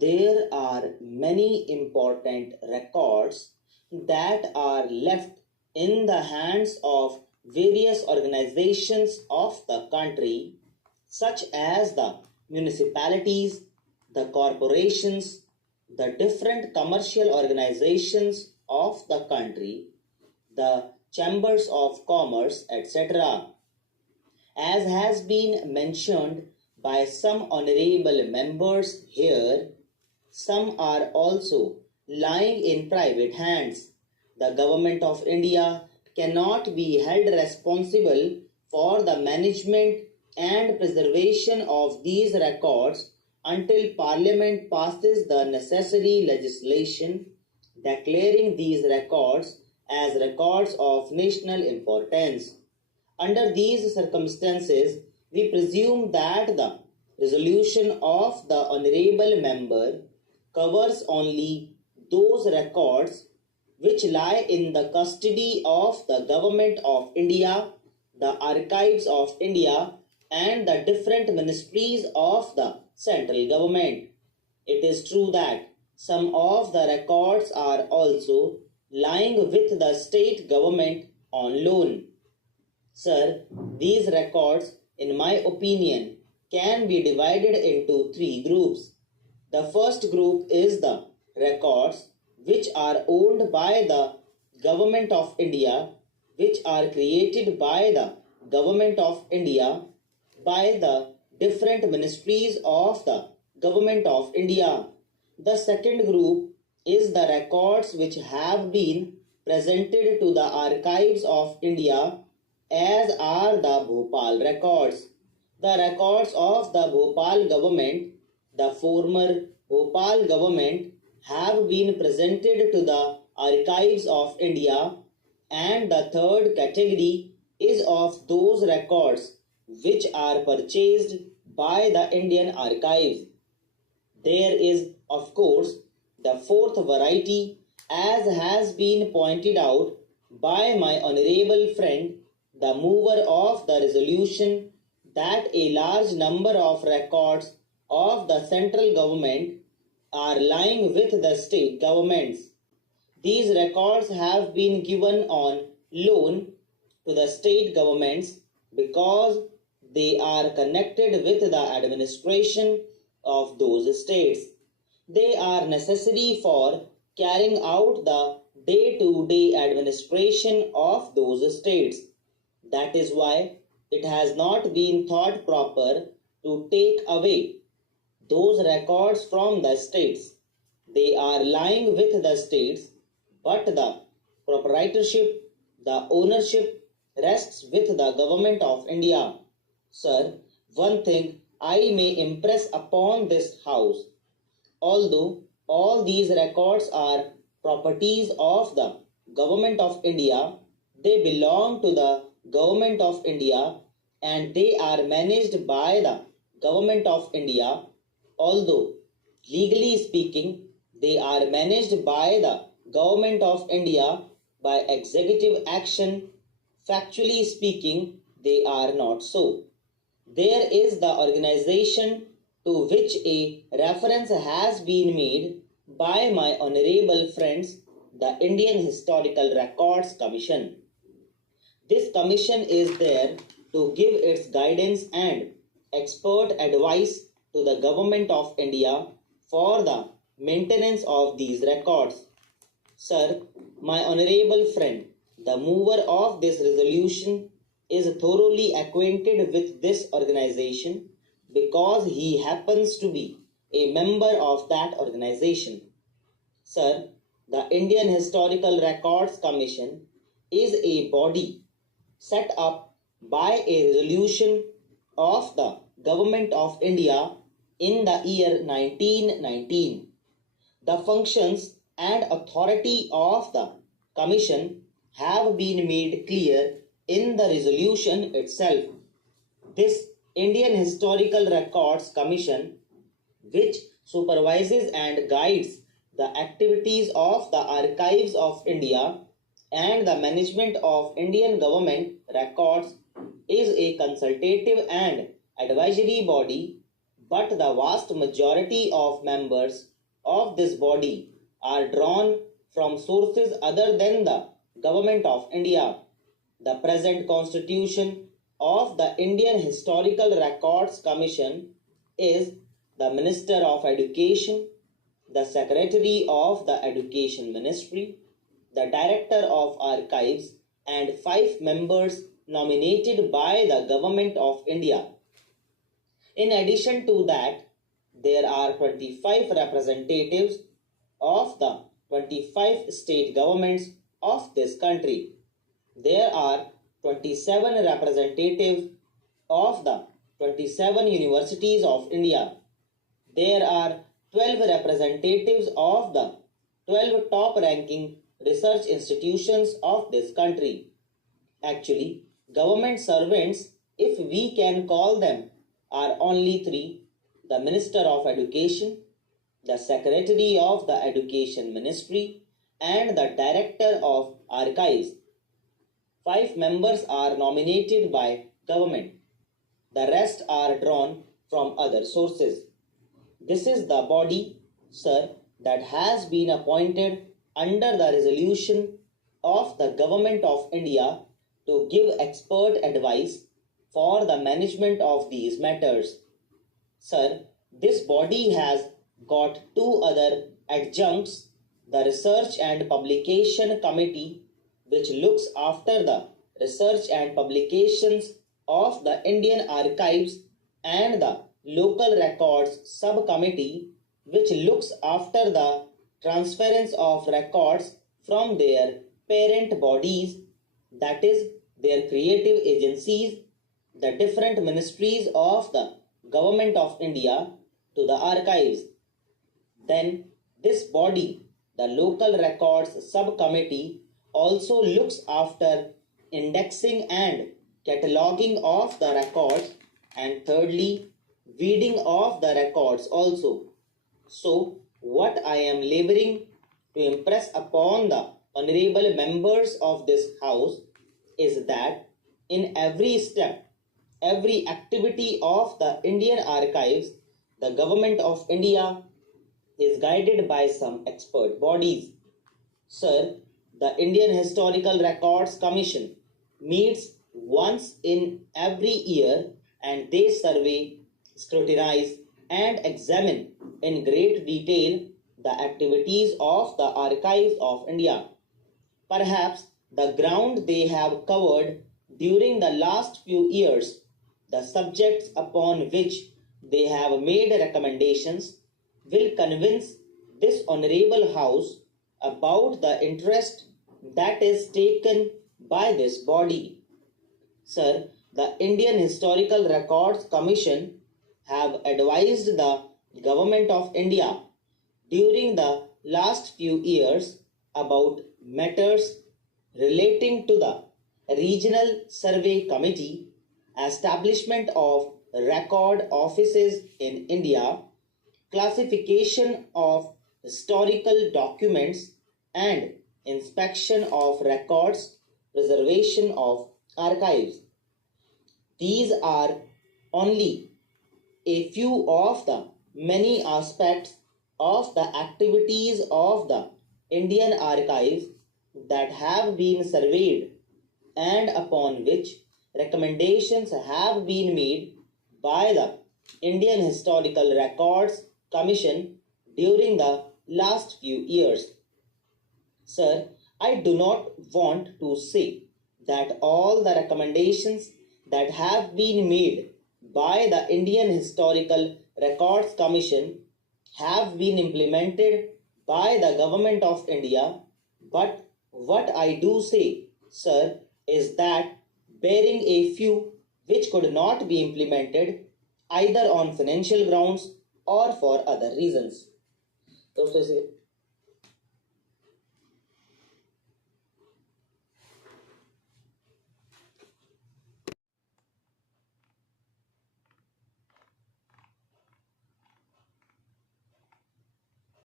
there are many important records that are left in the hands of various organizations of the country, such as the municipalities, the corporations, the different commercial organizations of the country, the chambers of commerce, etc. As has been mentioned by some honorable members here, some are also lying in private hands. The Government of India cannot be held responsible for the management and preservation of these records until Parliament passes the necessary legislation declaring these records as records of national importance. Under these circumstances, we presume that the resolution of the honorable member covers only those records which lie in the custody of the Government of India, the Archives of India, and the different ministries of the central government. It is true that some of the records are also lying with the state government on loan. Sir, these records, in my opinion, can be divided into three groups. The first group is the records which are owned by the Government of India, which are created by the Government of India, by the different ministries of the Government of India. The second group is the records which have been presented to the Archives of India, as are the Bhopal records. The records of the Bhopal government, the former Bhopal government, have been presented to the Archives of India, and the third category is of those records which are purchased by the Indian Archives. There is, of course, the fourth variety, as has been pointed out by my honorable friend, the mover of the resolution, that a large number of records of the central government are lying with the state governments. These records have been given on loan to the state governments because they are connected with the administration of those states. They are necessary for carrying out the day-to-day administration of those states. That is why it has not been thought proper to take away those records from the states. They are lying with the states, but the proprietorship, the ownership rests with the Government of India. Sir, one thing I may impress upon this House: although all these records are properties of the Government of India, they belong to the Government of India and they are managed by the Government of India. Although legally speaking they are managed by the Government of India by executive action, factually speaking they are not so. There is the organization to which a reference has been made by my honorable friends, the Indian Historical Records Commission. This commission is there to give its guidance and expert advice to the Government of India for the maintenance of these records. Sir, my honorable friend, the mover of this resolution, is thoroughly acquainted with this organization because he happens to be a member of that organization. Sir, the Indian Historical Records Commission is a body set up by a resolution of the Government of India in the year 1919. The functions and authority of the Commission have been made clear in the resolution itself. This Indian Historical Records Commission, which supervises and guides the activities of the Archives of India and the management of Indian government records, is a consultative and advisory body but the vast majority of members of this body are drawn from sources other than the Government of India. The present constitution of the Indian Historical Records Commission is the Minister of Education, the Secretary of the Education Ministry, the Director of Archives, and 5 members nominated by the Government of India. In addition to that, there are 25 representatives of the 25 state governments of this country. There are 27 representatives of the 27 universities of India. There are 12 representatives of the 12 top ranking research institutions of this country. Actually, government servants, if we can call them, are only 3: the Minister of Education, the Secretary of the Education Ministry, and the Director of Archives. 5 members are nominated by government. The rest are drawn from other sources. This is the body, sir, that has been appointed under the resolution of the Government of India to give expert advice for the management of these matters. Sir, this body has got 2 other adjuncts: the Research and Publication Committee, which looks after the research and publications of the Indian Archives, and the Local Records Subcommittee, which looks after the transference of records from their parent bodies, that is, their creative agencies, the different ministries of the Government of India, to the archives. Then this body, the Local Records Subcommittee, also looks after indexing and cataloguing of the records, and thirdly, weeding of the records also. So, what I am laboring to impress upon the honorable members of this house is that in every step, every activity of the Indian Archives, the Government of India is guided by some expert bodies. Sir, the Indian Historical Records Commission meets once in every year, and they survey, scrutinize, and examine in great detail the activities of the Archives of India. Perhaps the ground they have covered during the last few years, the subjects upon which they have made recommendations, will convince this honorable house about the interest that is taken by this body. Sir, the Indian Historical Records Commission have advised the Government of India during the last few years about matters relating to the Regional Survey Committee, establishment of record offices in India, classification of historical documents, and inspection of records, preservation of archives. These are only a few of the many aspects of the activities of the Indian Archives that have been surveyed and upon which recommendations have been made by the Indian Historical Records Commission during the last few years. Sir, I do not want to say that all the recommendations that have been made by the Indian Historical Records Commission have been implemented by the Government of India, but what I do say, sir, is that barring a few which could not be implemented either on financial grounds or for other reasons. दोस्तों